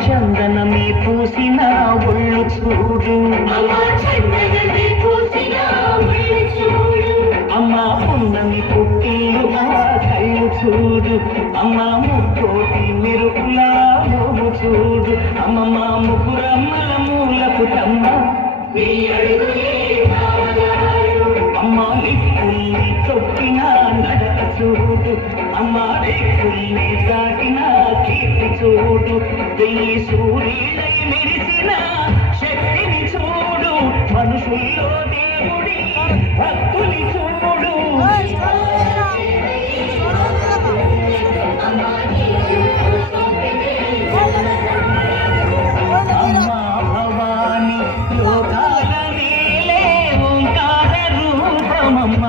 చందనమే పూసిన ఒళ్ళు చూడు అమ్మా పున్నమి పుట్టిలుగా కళ్ళు చూడు అమ్మా ముక్కోటి మెరుపులా మోము చూడు అమ్మమ్మ ముగ్గురమ్మల మూలకు తమ్మ అమ్మా నిప్పుల్ని తొక్కిన నడక చూడు అమ్మా రేకుల్ని దాటిన కీర్తి చూడు వెయ్యి సూర్యుడై మెరిసిన శక్తిని చూడు మనుషుల్లో దేవుడి భక్తుని చూడు అమ్మా భవాని లోకాల నేలే ఓంకార రూపమమ్మ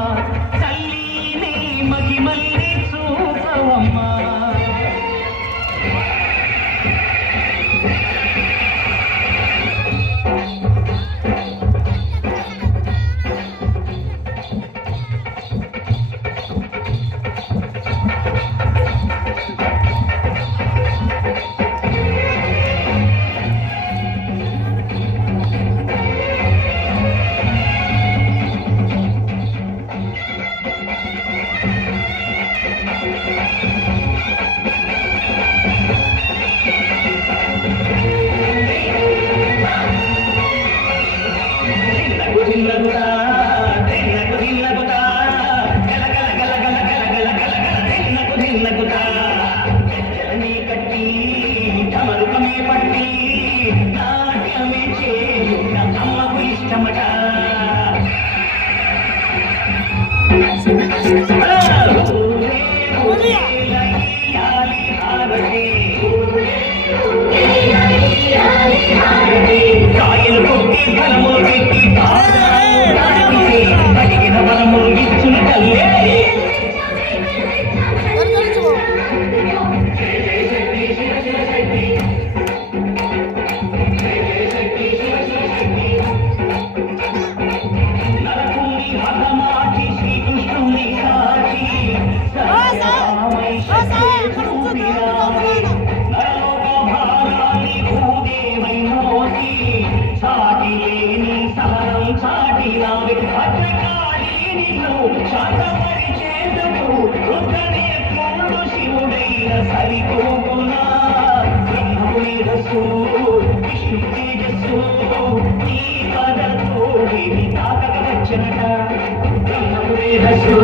తల్లిని మహిమల్ని చూపవమ్మా కాయలు కొట్టి బలములు పెట్టి అడిగిన బలములు ఇచ్చును తల్లే నరకుని హతమాటి శ్రీకృష్ణుని సాచి నరలోక భారాన్ని భూదేవై మోసి సాటి లేని సహనం సాటినావి భద్రకాళీనిలో శాంతపరిచేందుకు రుద్రనే తోడు శివుడైన సరిపోకున్నా బ్రహ్మకు మేధస్సు విష్ణు తేజస్సు ఈ పదతో తాకక వచ్చనట బ్రహ్మకు మేధస్సు